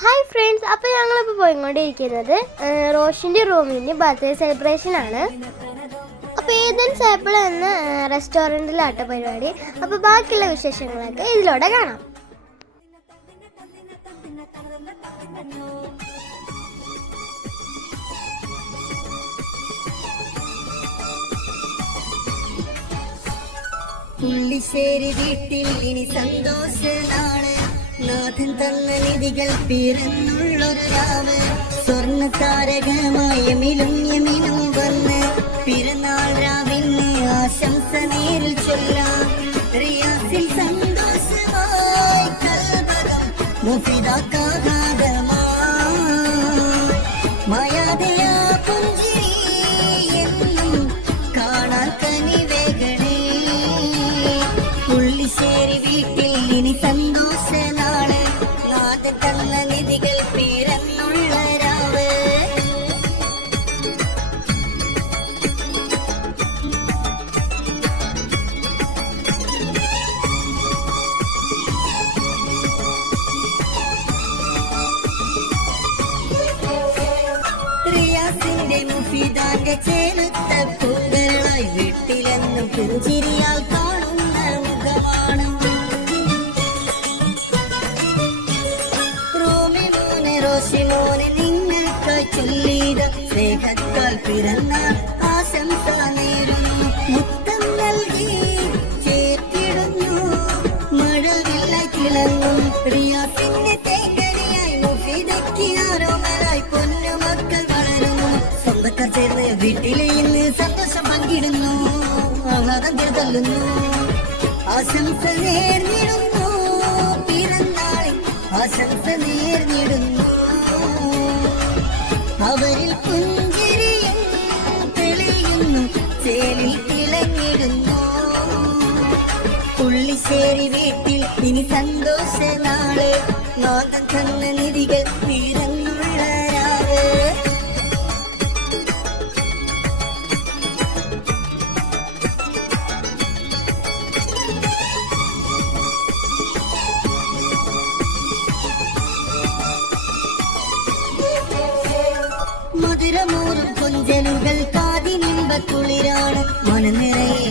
Hi friends അപ്പോൾ ഞങ്ങളിപ്പോൾ പോയിക്കൊണ്ടിരിക്കുന്നത് റോഷിന്റെ റൂമിന്റെ ബർത്ത്ഡേ സെലിബ്രേഷൻ ആണ്. അപ്പോൾ ഏതൻ സേപ്പിൾ എന്ന റെസ്റ്റോറന്റിലാട്ടോ പരിപാടി. അപ്പോൾ ബാക്കിയുള്ള വിശേഷങ്ങളൊക്കെ ഇതിലൂടെ കാണാം. പുള്ളിശ്ശേരി വീട്ടിൽ ഇനി സന്തോഷ നാൾ നാഥൻ തന്ന നിധികൾ പിറന്നുള്ളൊരു രാവ്. സ്വർണ താരകമായ മിലും യമിനും വന്ന് പിറന്നാൾ രാവിന് ആശംസ നേരിൽ ചൊല്ലാം. റിയാസിൽ സന്തോഷമായി കൽപകം മുഫിദാക്കാകാതമാ സ്നേഹത്താൽ പിറന്ന ആശംസ നേരുന്നു മുത്തം നൽകി ചേർത്തിടുന്നു മഴവില്ല കിളങ്ങും റിയാസിന്റെ തേക്കടിയായി മുഫിദയ്ക്ക് ആരോമലായി പൊന്നു മക്കൾ വളരുന്നു സ്വന്തക്കാർ ചേർന്ന് വീട്ടിലെ ഇന്ന് സന്തോഷം പങ്കിടുന്നു ആഹ്ലാദം തള്ളുന്നു ആശംസ നേർന്നിടുന്നു അവരിൽ പുഞ്ചിരിയും തെളിയുന്നു ചേലിൽ തിളങ്ങിടുന്നു. പുള്ളിശ്ശേരി വീട്ടിൽ ഇനി സന്തോഷ നാളെ നാദം തന്ന നിധികൾ മധുരമൂറും കൊഞ്ചലുകൾ കാതിനിമ്പ കുളിരാണ് മനനിറയെ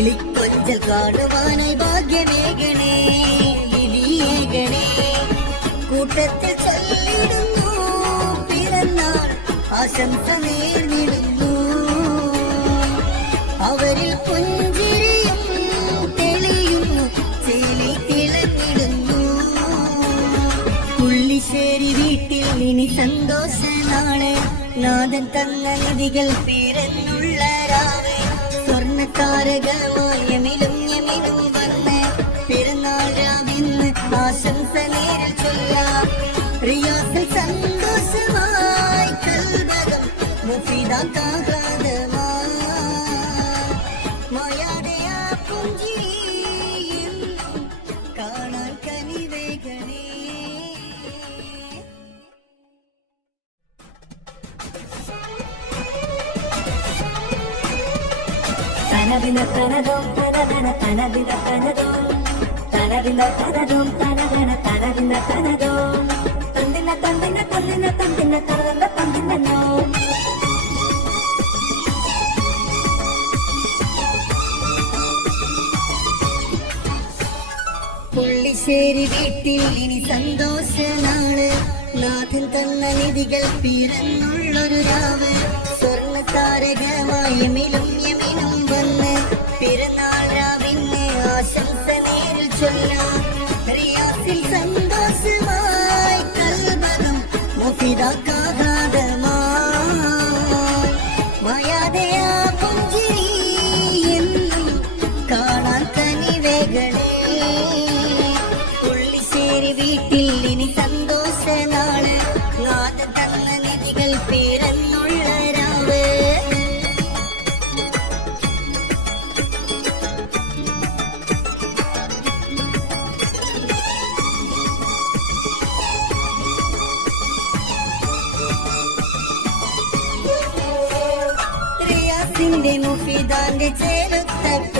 പിറക്കേണം കിളിക്കൊഞ്ചൽ കാണുവാനായി ഭാഗ്യമേകണേ വിധിയേകണേ കൂട്ടത്തിൽ ചൊല്ലിടുന്നു പിറന്നാൾ ആശംസ നേർന്നിടുന്നു അവരിൽ പുഞ്ചിരിയും തെളിയുന്നു ചേലി തിളങ്ങിടുന്നു പുള്ളിശ്ശേരി വീട്ടിൽ ഇനി സന്തോഷ നാൾ നാദൻ തന്ന നിധികൾ പിറന്നുള്ള രാവ് സ്വർണ താരകമായ മിലും യമിനും വന്ന് പിറന്നാൾ രാവിന്ന് ആശംസ നേരിൽ ചൊല്ലാം. റിയാസിൽ സന്തോഷമായി കൽബകം മുഫിദാക്കാകാതമാ തനതന തനതും? തനവിന തനതും? തനതന തനവിന തനതും? തന്തിന തന്തിന തന്തിന തന്തിന തനതന തന്തിനോ പുള്ളിശ്ശേരി വീട്ടിൽ ഇനി സന്തോഷ നാൾ നാഥൻ തന്ന നിധികൾ പിറന്നുള്ളൊരു രാവ്. സ്വർണ താരകമായ മിലും യമിനും വന്ന് പിറന്നാൾ ആശംസ നേരിൽ ചൊല്ലാം. റിയാസിൽ സന്തോഷമായി കൽബകം മുഫിദാക്കാകാതമാ റിയാസിന്റെ മുഫിദാന്റെ ചേലൊത്ത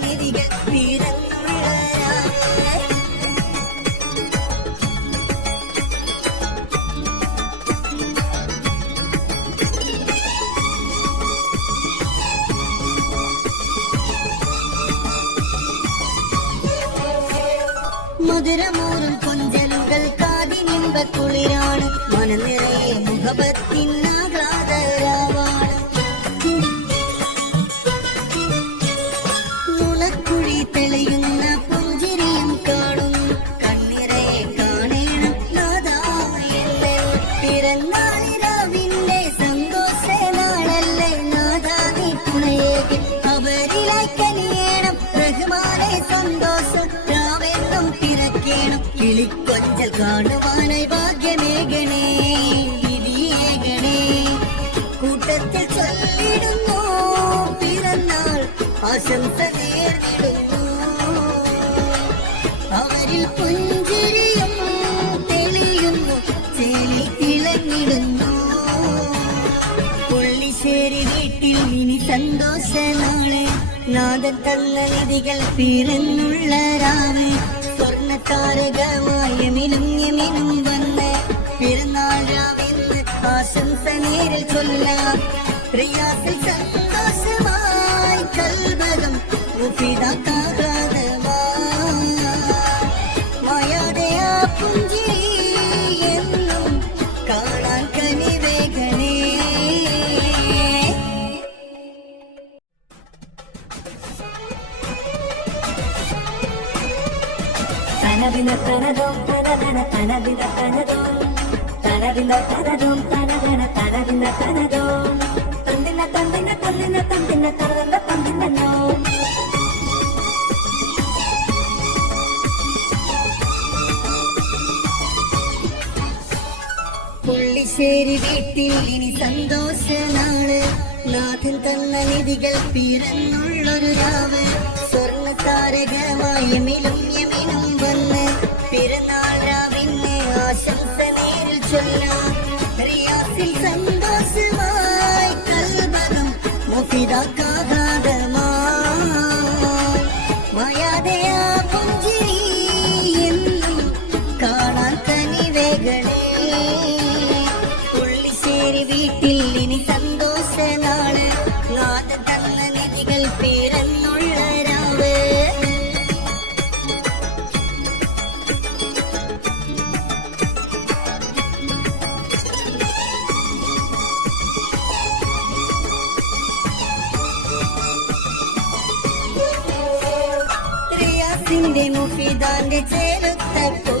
കുളിരാണ് ആശംസ നേർന്നിടുന്നു അവരിൽ പുഞ്ചിരിയും തെളിയുന്നു. ചേലി തിളങ്ങിടുന്നു. പുള്ളിശ്ശേരി വീട്ടിൽ ഇനി സന്തോഷ നാളെ നാദൻ തന്ന നിധികൾ പിറന്നുള്ള രാവ് സ്വർണ താരകമായ മിലും യമിനും വന്ന് പിറന്നാൾ രാവിന്ന് ആശംസ നേരിൽ ചൊല്ലാം. റിയാസിൽ സന്തോഷമായി വീട്ടിൽ ഇനി സന്തോഷ നാൾ നാഥൻ തന്ന നിധികൾ പിറന്നുള്ളൊരു രാവ്. സ്വർണ താരകമായ മിലും യമിനും വന്ന് പിറന്നാൾ രാവിനെ ആശംസ നേരിൽ ചൊല്ലാം. റിയാസിൽ സന്തോഷമായി കൽബകം മുഫിദാക്കാകാതമാ മുഫിദാന്റെ ചേലൊത്ത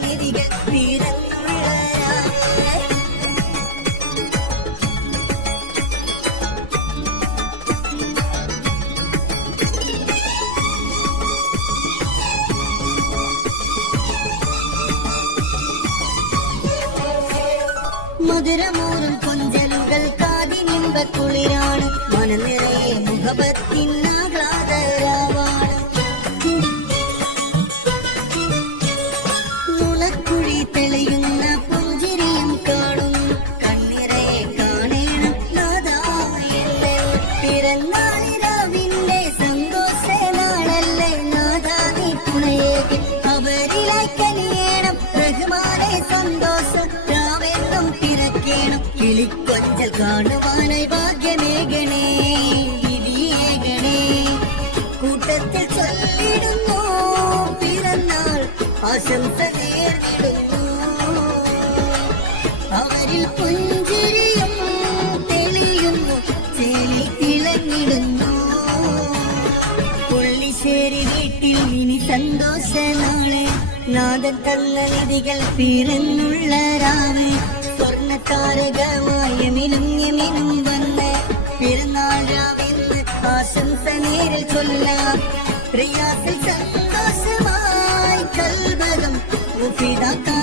നിധികൾ പിറന്നുള്ള രാവ് സ്വർണ താരകമായ മിലും യമിനും വന്ന് പിറന്നാൾ രാവെന്ന് ആശംസ നേരിൽ ചൊല്ലാം. റിയാസിൽ സന്തോഷമായി കൽബകം മായാതെ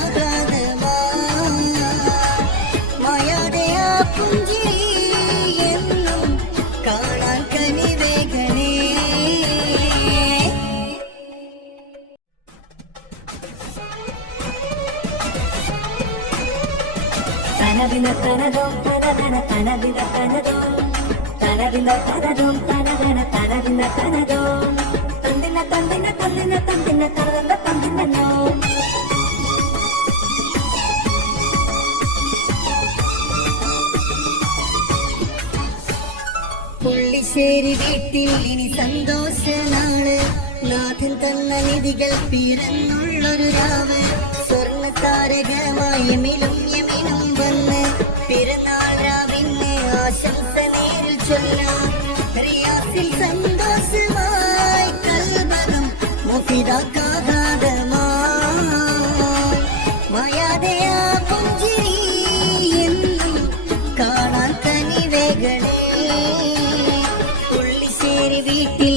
പുള്ളിശ്ശേരി വീട്ടിൽ ഇനി സന്തോഷ നാൾ നാഥൻ തന്ന നിധികൾ പിറന്നുള്ളൊരു രാവ്. സ്വർണ താരകമായ മിലും യമിനും വന്ന് പിറന്നാൾ നേരിൽ ചൊല്ലാം റിയാസിൽ സന്തോഷമായി കൽബകം മുഫിദാക്കാകാതമാ മായാതെ ആ പുഞ്ചിരി എന്നും കാണാൻ കനിവേകളെ പുള്ളിശ്ശേരി വീട്ടിൽ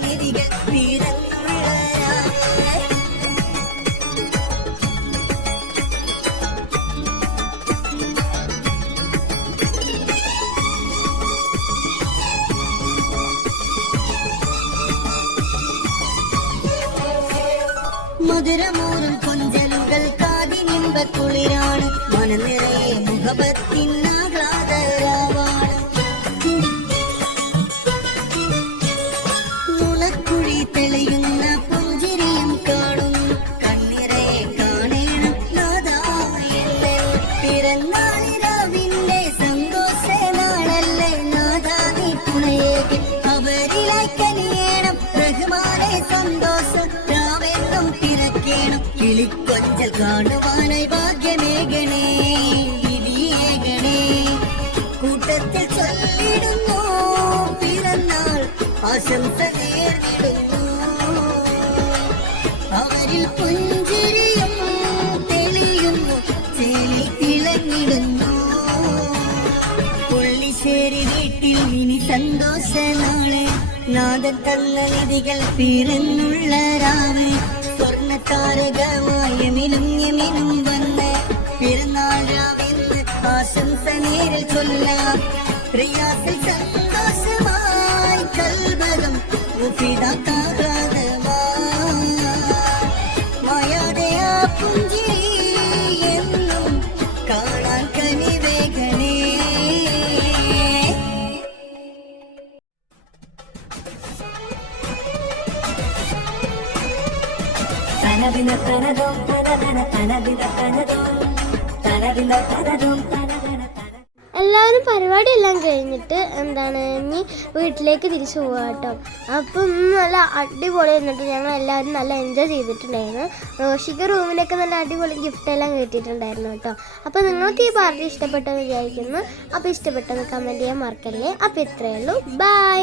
മധുരമൂറും കൊഞ്ചലുകൾ കാതിനിമ്പ കുളിരാണ് മനനിറയെ മുഖപത്തിനാഹ്ലാദരാവാണ് മുളക്കുഴി തെളിയുന്ന പുഞ്ചിരിയും കാണും കണ്ണിറയെ കാണേണം നാദായെന്നെ പിറന്നാളിരാവിന്റെ സന്തോഷ നാളല്ലേ നാദാനി തുണയേകി അവരിലായി കനിയേണം റഹ്മാനെ സന്തോഷം രാവെന്നും പിറക്കേണം കിളിക്കൊഞ്ചൽ കാണുവാനായി ഭാഗ്യമേകണേ വിധിയേകണേ കൂട്ടത്തിൽ ചൊല്ലിടുന്നു പിറന്നാൾ ആശംസ നേർന്നിടുന്നു അവരിൽ പുഞ്ചിരിയും തെളിയുന്നു ചേലി തിളങ്ങിടുന്നു പുള്ളിശ്ശേരി വീട്ടിൽ ഇനി സന്തോഷ നാൾ നാദൻ തന്ന നിധികൾ പിറന്നുള്ള രാവ് സ്വർണ താരകമായ മിലും യമിനും വന്ന് പിറന്നാഴാമെന്ന് ആശംസ നേരിൽ ചൊല്ലാം. റിയാസിൽ സന്തോഷമായി കൽവകം മായാതെ തനവിന പരിപാടി തന എല്ലാവരും കഴിഞ്ഞിട്ട് എന്താണ് ഇനി വീട്ടിലേക്ക് തിരിച്ചു പോവുക കേട്ടോ. അപ്പം നല്ല അടിപൊളി എന്നിട്ട് ഞങ്ങൾ എല്ലാവരും നല്ല എൻജോയ് ചെയ്തിട്ടുണ്ടായിരുന്നു. റോഷിക്ക് റൂമിനൊക്കെ നല്ല അടിപൊളി ഗിഫ്റ്റ് എല്ലാം കിട്ടിയിട്ടുണ്ടായിരുന്നു കേട്ടോ. അപ്പോൾ നിങ്ങൾക്ക് ഈ പാർട്ടി ഇഷ്ടപ്പെട്ടെന്ന് വിചാരിക്കുന്നു. അപ്പോൾ ഇഷ്ടപ്പെട്ടെന്ന് കമന്റ് ചെയ്യാൻ മറക്കല്ലേ. അപ്പോൾ ഇത്രയേ ഉള്ളൂ. ബൈ